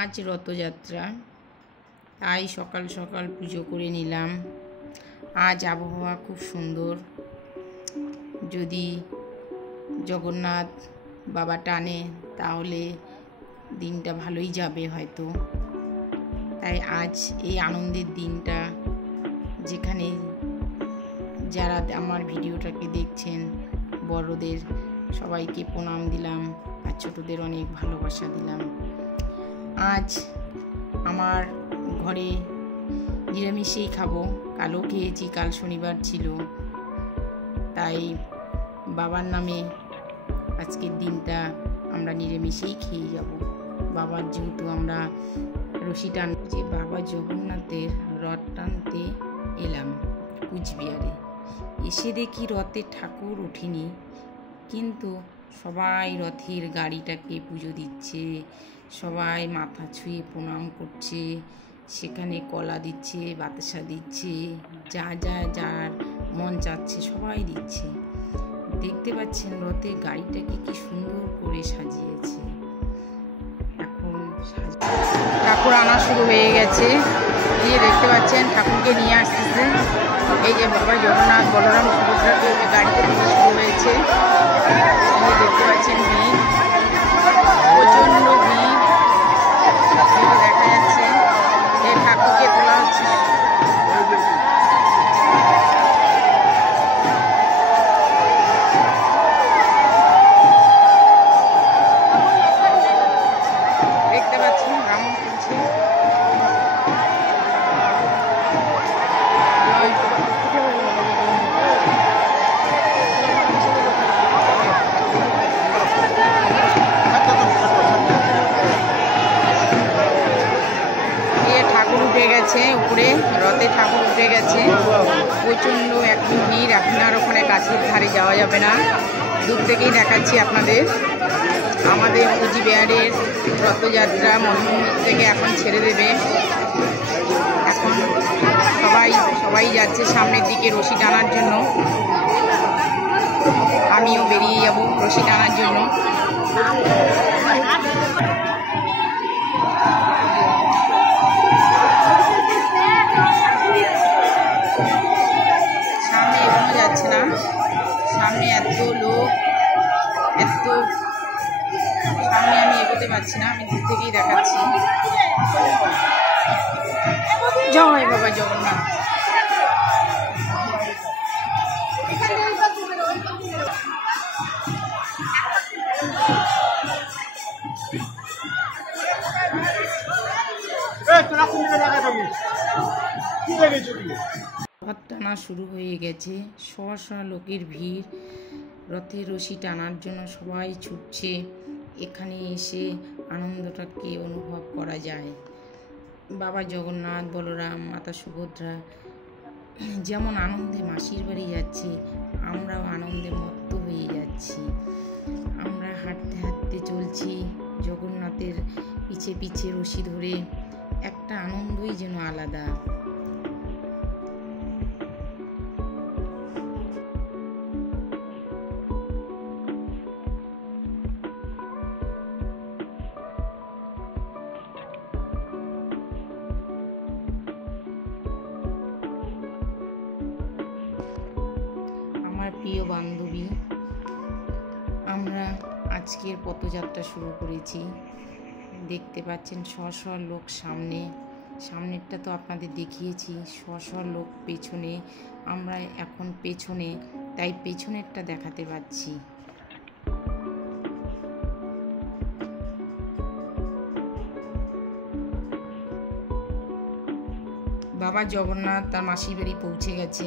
আজ রথযাত্রা, তাই সকাল সকাল পুজো করে নিলাম। আজ আবহাওয়া খুব সুন্দর, যদি জগন্নাথ বাবা টানে তাহলে দিনটা ভালোই যাবে হয়তো। তাই আজ এই আনন্দের দিনটা, যেখানে যারা আমার ভিডিওটাকে দেখছেন, বড়দের সবাইকে প্রণাম দিলাম আর ছোটদের অনেক ভালোবাসা দিলাম। আজ আমার ঘরে নিরামিষেই খাবো, কালও খেয়েছি, কাল শনিবার ছিল, তাই বাবার নামে আজকের দিনটা আমরা নিরামিষেই খেয়ে যাব। বাবার যেহেতু আমরা রশি টানছি, বাবা জগন্নাথের রথ টানতে এলাম কুচবিহারে। এসে দেখি রথে ঠাকুর ওঠেনি, কিন্তু সবাই রথের গাড়িটাকে পুজো দিচ্ছে, সবাই মাথা ছুঁয়ে প্রণাম করছে, সেখানে কলা দিচ্ছে, বাতাসা দিচ্ছে, যা যা যার মন চাচ্ছে সবাই দিচ্ছে। দেখতে পাচ্ছেন রথের গাড়িটাকে কি সুন্দর করে সাজিয়েছে। এখন ঠাকুর আনা শুরু হয়ে গেছে, গিয়ে দেখতে পাচ্ছেন ঠাকুরকে নিয়ে আসতেছে। এই যে বাবা জগন্নাথ, বলরাম, সুভদ্রাকে গাড়িতে থেকে শুরু হয়েছে। দেখতে পাচ্ছেন ভিড়, প্রচন্ড ভিড় দেখা যাচ্ছে। এই ঠাকুরকে তোলা হচ্ছে। দেখতে পাচ্ছেন ব্রাহ্মণ তুলছে। উঠে গেছে উপরে, রথে ঠাকুর উঠে গেছে। প্রচণ্ড এখন ভিড়, আপনার ওখানে কাছের ধারে যাওয়া যাবে না, দূর থেকেই দেখাচ্ছি আপনাদের। আমাদের কুচবিহারের রথযাত্রা মন্দির থেকে এখন ছেড়ে দেবে। এখন সবাই যাচ্ছে সামনের দিকে রশি টানার জন্য। আমিও বেরিয়ে যাব রশি টানার জন্য। সামনে এগোনো যাচ্ছে না, সামনে এত লোক, এত সামনে আমি এগোতে পারছি না, আমি দূর থেকেই দেখাচ্ছি। জয় বাবা জগন্নাথ। রথ টানা শুরু হয়ে গেছে, শহ লোকের ভিড়। রথের রশি টানার জন্য সবাই ছুটছে। এখানে এসে আনন্দটাকে অনুভব করা যায়। বাবা জগন্নাথ, বলরাম, মাতা সুভদ্রা যেমন আনন্দে মাসির বাড়ি যাচ্ছে, আমরাও আনন্দে মত্ত হয়ে যাচ্ছি। আমরা হাঁটতে হাঁটতে চলছি জগন্নাথের পিছে পিছে রশি ধরে। একটা আনন্দই যেন আলাদা। আমার প্রিয় বান্ধবী, আমরা আজকের পথযাত্রা শুরু করেছি। দেখতে পাচ্ছেন শহ লোক সামনেরটা তো আপনাদের দেখিয়েছি, শহ লোক পেছনে। আমরা এখন পেছনে, তাই পেছনেরটা দেখাতে পাচ্ছি। বাবা জগন্নাথ তার মাসির বাড়ি পৌঁছে গেছে।